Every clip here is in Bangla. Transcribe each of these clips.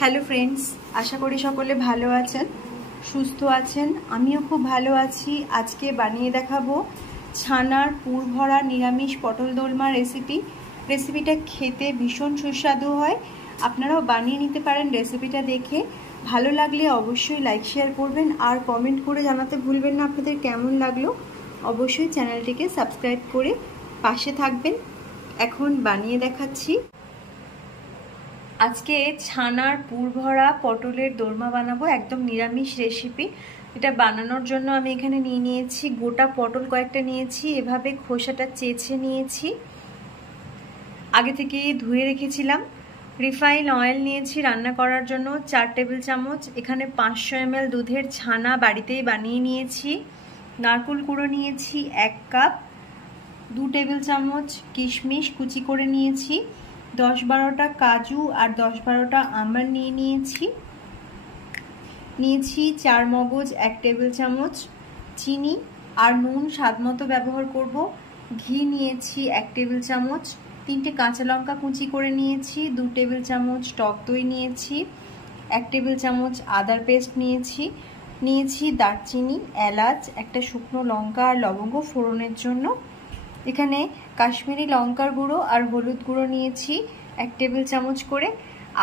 হ্যালো ফ্রেন্ডস, আশা করি সকলে ভালো আছেন, সুস্থ আছেন। আমিও খুব ভালো আছি। আজকে বানিয়ে দেখাবো ছানার পুর ভরা নিরামিষ পটল দোলমা রেসিপিটা খেতে ভীষণ সুস্বাদু হয়। আপনারাও বানিয়ে নিতে পারেন রেসিপিটা দেখে। ভালো লাগলে অবশ্যই লাইক শেয়ার করবেন আর কমেন্ট করে জানাতে ভুলবেন না আপনাদের কেমন লাগলো। অবশ্যই চ্যানেলটিকে সাবস্ক্রাইব করে পাশে থাকবেন। এখন বানিয়ে দেখাচ্ছি। আজকে ছানার পুর ভরা পটলের দোরমা বানাবো, একদম নিরামিষ রেসিপি। এটা বানানোর জন্য আমি এখানে নিয়ে নিয়েছি গোটা পটল কয়েকটা নিয়েছি, এভাবে খোসাটা চেঁচে নিয়েছি, আগে থেকে ধুয়ে রেখেছিলাম। রিফাইন অয়েল নিয়েছি রান্না করার জন্য 4 টেবিল চামচ। এখানে 500 ml দুধের ছানা বাড়িতেই বানিয়ে নিয়েছি। নারকেল কুড়ো নিয়েছি 1 কাপ। 2 টেবিল চামচ কিশমিশ কুচি করে নিয়েছি। 10-12টা কাজু আর 10-12টা আমন্ড নিয়েছি 4 মগজ 1 টেবিল চামচ। চিনি আর নুন স্বাদমতো ব্যবহার করব। ঘি নিয়েছি 1 টেবিল চামচ। 3টে কাঁচা লঙ্কা কুচি করে নিয়েছি। 2 টেবিল চামচ টক দই নিয়েছি। 1 টেবিল চামচ আদার পেস্ট নিয়েছি দারচিনি, এলাচ, একটা শুকনো লঙ্কা আর লবঙ্গ ফোড়নের জন্য। এখানে কাশ্মীরি লঙ্কার গুঁড়ো আর হলুদ গুঁড়ো নিয়েছি 1 টেবিল চামচ করে,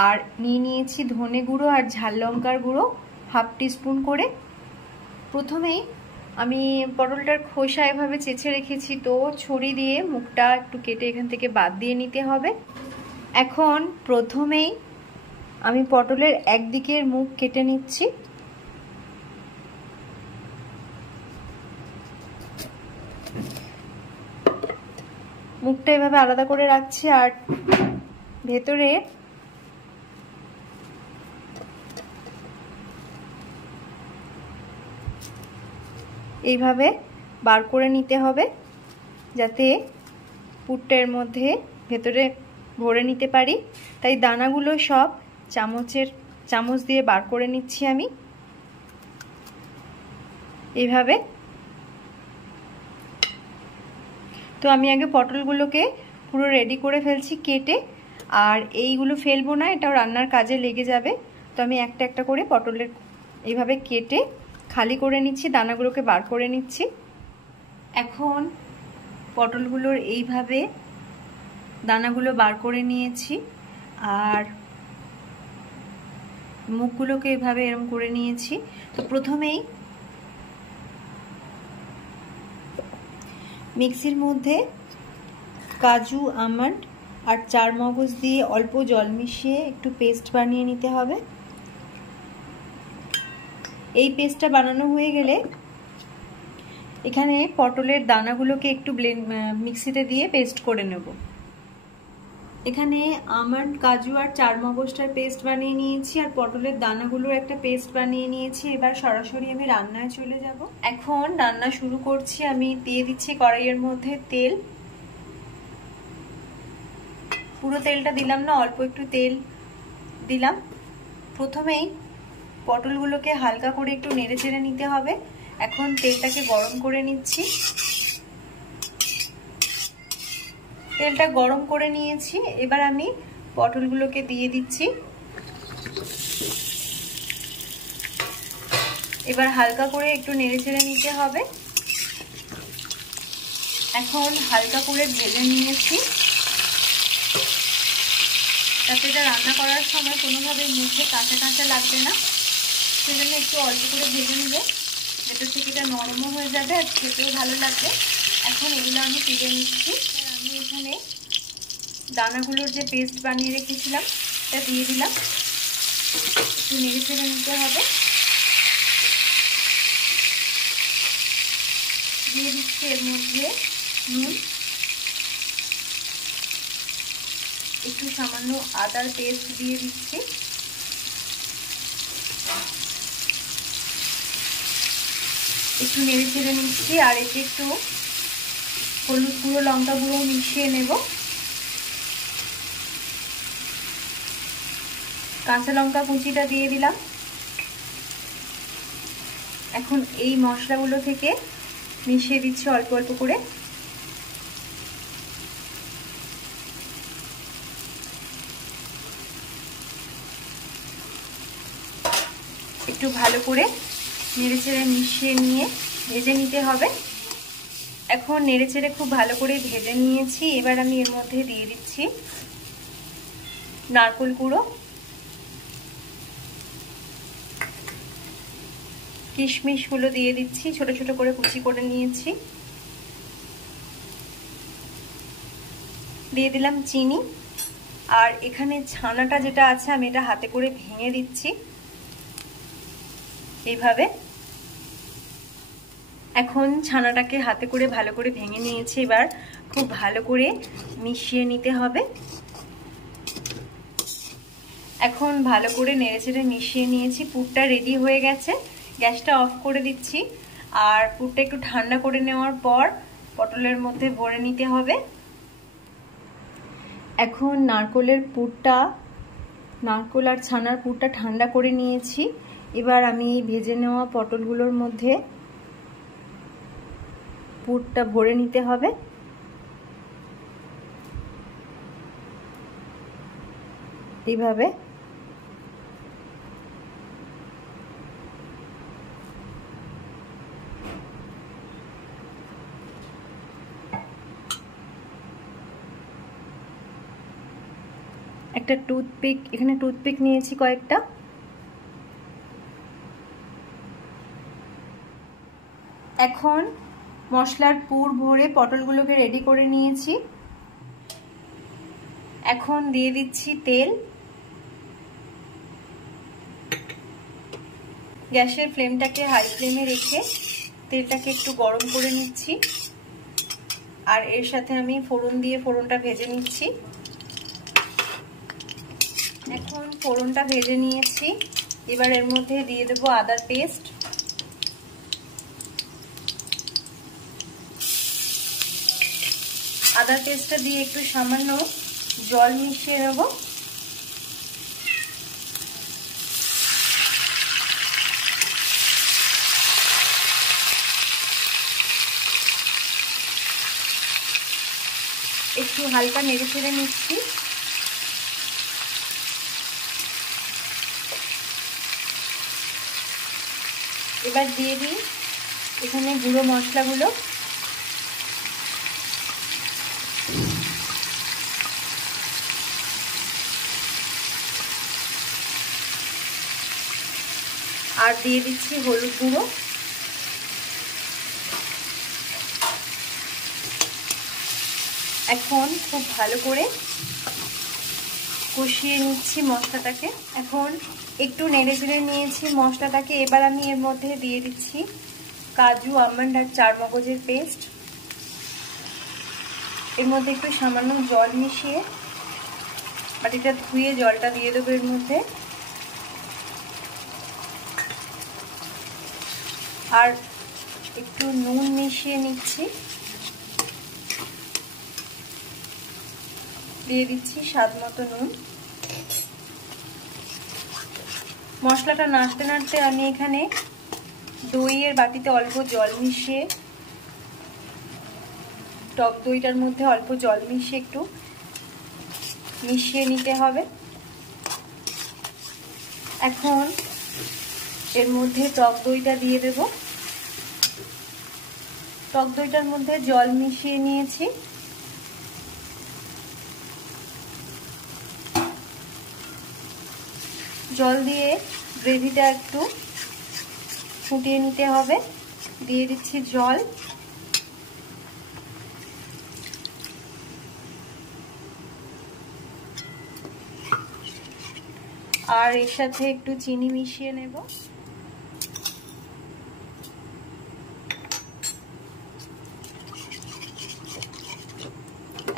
আর নিয়েছি ধনে গুঁড়ো আর ঝাল লঙ্কার গুঁড়ো 1/2 টিস্পুন করে। প্রথমেই আমি পটলটার খোসা এভাবে চেঁচে রেখেছি, তো ছুরি দিয়ে মুখটা একটু কেটে এখান থেকে বাদ দিয়ে নিতে হবে। এখন প্রথমেই আমি পটলের একদিকের মুখ কেটে নিচ্ছি। মুখটা এভাবে আলাদা করে রাখছি আর ভেতরে এইভাবে বার করে নিতে হবে, যাতে পুরটা এর মধ্যে ভেতরে ভরে নিতে পারি। তাই দানাগুলো সব চামচ দিয়ে বার করে নিচ্ছি আমি এইভাবে। তো আমি আগে পটলগুলোকে পুরো রেডি করে ফেলছি কেটে, আর এইগুলো ফেলবো না, এটাও রান্নার কাজে লেগে যাবে। তো আমি একটা একটা করে পটলের এইভাবে কেটে খালি করে নিচ্ছি, দানাগুলোকে বার করে নিচ্ছি। এখন পটলগুলোর এইভাবে দানাগুলো বার করে নিয়েছি আর মুখগুলোকে এইভাবে এরকম করে নিয়েছি। তো প্রথমেই মিক্সির মধ্যে কাজু, আমন্ড আর 4 মগজ দিয়ে অল্প জল মিশিয়ে একটু পেস্ট বানিয়ে নিতে হবে। এই পেস্টটা বানানো হয়ে গেলে এখানে পটলের দানাগুলোকে একটু মিক্সিতে দিয়ে পেস্ট করে নেব। এখানে আমন্ড, কাজু আর 4 মগজটার পেস্ট বানিয়ে নিয়েছি আর পটলের দানাগুলোর একটা পেস্ট বানিয়ে নিয়েছি। এবার সরাসরি আমি রান্নায় চলে যাব। এখন রান্না শুরু করছি। আমি দিয়ে দিচ্ছি কড়াইয়ের মধ্যে তেল। পুরো তেলটা দিলাম না, অল্প একটু তেল দিলাম। প্রথমেই পটলগুলোকে হালকা করে একটু নেড়ে চেড়ে নিতে হবে। এখন তেলটাকে গরম করে নিচ্ছি। তেলটা গরম করে নিয়েছি, এবার আমি পটলগুলোকে দিয়ে দিচ্ছি। এবার হালকা করে একটু নেড়ে চেড়ে নিতে হবে। এখন হালকা করে ভেজে নিয়েছি, তাতে এটা রান্না করার সময় কোনোভাবেই মুখে কাঁচা কাঁচা লাগবে না। সেজন্য একটু অল্প করে ভেজে নেব, ভেতর থেকে এটা নরমও হয়ে যাবে আর খেতেও ভালো লাগবে। এখন এগুলো আমি তুলে নিচ্ছি। আমি এখানে দানাগুলোর যে পেস্ট বানিয়ে রেখেছিলাম এটা দিয়ে দিলাম। একটু নেড়ে চেড়ে নিতে হবে। দিয়ে দিচ্ছি এর মধ্যে নুন, একটু সামান্য আদার পেস্ট দিয়ে দিচ্ছি। একটু নেড়ে চেড়ে নিচ্ছি আর এতে একটু হলুদ গুঁড়ো, লঙ্কা গুঁড়ো মিশিয়ে নেব। কাঁচা লঙ্কা কুচিটা দিয়ে দিলাম। এখন এই মশলাগুলো থেকে মিশিয়ে দিচ্ছি অল্প অল্প করে। একটু ভালো করে নেড়েচেড়ে মিশিয়ে নিয়ে ভেজে নিতে হবে। এখন নেড়েচেড়ে খুব ভালো করে ভেজে নিয়েছি। এবার আমি এর মধ্যে দিয়ে দিচ্ছি নারকেল গুঁড়ো, কিশমিশগুলো দিয়ে দিচ্ছি, ছোট ছোট করে কুচি করে নিয়েছি। দিয়ে দিলাম চিনি, আর এখানে ছানাটা যেটা আছে আমি এটা হাতে করে ভেঙে দিচ্ছি এইভাবে। এখন ছানাটাকে হাতে করে ভালো করে ভেঙে নিয়েছি। এবার খুব ভালো করে মিশিয়ে নিতে হবে। এখন ভালো করে নেড়েচেড়ে মিশিয়ে নিয়েছি। পুরটা রেডি হয়ে গেছে। গ্যাসটা অফ করে দিচ্ছি। আর পুরটা একটু ঠান্ডা করে নেওয়ার পর পটলের মধ্যে ভরে নিতে হবে। এখন নারকেলের পুরটা, নারকেল আর ছানার পুরটা ঠান্ডা করে নিয়েছি। এবার আমি ভেজে নেওয়া পটলগুলোর মধ্যে পুরটা ভরে নিতে হবে। এইভাবে একটা টুথপিক, এখানে টুথপিক নিয়েছি কয়েকটা। এখন মশলার পুর ভরে পটলগুলোকে রেডি করে নিয়েছি। এখন দিয়ে দিচ্ছি তেল। গ্যাসের ফ্লেমটাকে হাই ফ্লেমে রেখে তেলটাকে একটু গরম করে নিচ্ছি। আর এর সাথে আমি ফোড়ন দিয়ে ফোড়নটা ভেজে নিচ্ছি। এখন ফোড়নটা ভেজে নিয়েছি। এবার এর মধ্যে দিয়ে দেবো আদার পেস্ট। আদার পেস্টটা দিয়ে একটু সামান্য জল মিশিয়ে নেব। একটু হালকা নেড়ে চেড়ে নিচ্ছি। এবার দিয়ে দিই এখানে গুঁড়ো মশলাগুলো। আর দিয়ে দিচ্ছি হলুদ গুঁড়ো। এখন খুব ভালো করে কষিয়ে নিচ্ছি মশলাটাকে। এখন একটু নেড়ে চেড়ে নিয়েছি মশলাটাকে। এবার আমি এর মধ্যে দিয়ে দিচ্ছি কাজু, আমন্ড আর চারমগজের পেস্ট। এর মধ্যে একটু সামান্য জল মিশিয়ে, বাটিটা ধুয়ে জলটা দিয়ে দেবো এর মধ্যে। আর একটু নুন মিশিয়ে নিচ্ছি। দিয়ে দিচ্ছি স্বাদ মতো নুন। মশলাটা নাড়তে নাড়তে আমি এখানে দইয়ের বাটিতে অল্প জল মিশিয়ে, টক দইটার মধ্যে অল্প জল মিশিয়ে একটু মিশিয়ে নিতে হবে। এখন এর মধ্যে টক দইটা দিয়ে দেব। টক দইটার মধ্যে জল মিশিয়ে নিয়েছি। জল দিয়ে গ্রেভিটা একটু ফুটিয়ে নিতে হবে। দিয়ে দিচ্ছি জল। আর এর সাথে একটু চিনি মিশিয়ে নেব।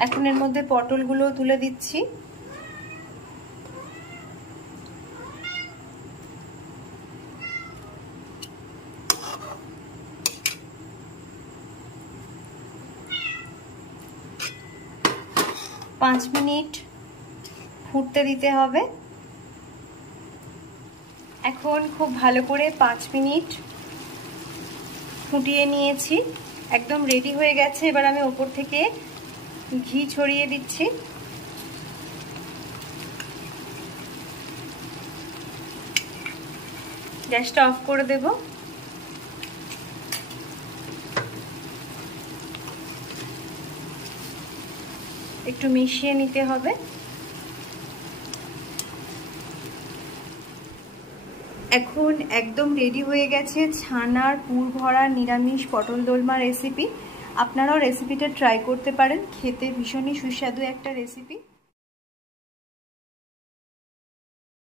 এখন এর মধ্যে পটলগুলো তুলে দিচ্ছি। পাঁচ মিনিট ফুটতে দিতে হবে। এখন খুব ভালো করে 5 মিনিট ফুটিয়ে নিয়েছি। একদম রেডি হয়ে গেছে। এবার আমি ওপর থেকে ঘি ছড়িয়ে দিচ্ছি। গ্যাসটা অফ করে দেব। একটু মিশিয়ে নিতে হবে। এখন একদম রেডি হয়ে গেছে ছানার পুর ভরা নিরামিষ পটল দোলমা রেসিপি। আপনারাও রেসিপিটা ট্রাই করতে পারেন, খেতে ভীষণই সুস্বাদু একটা রেসিপি।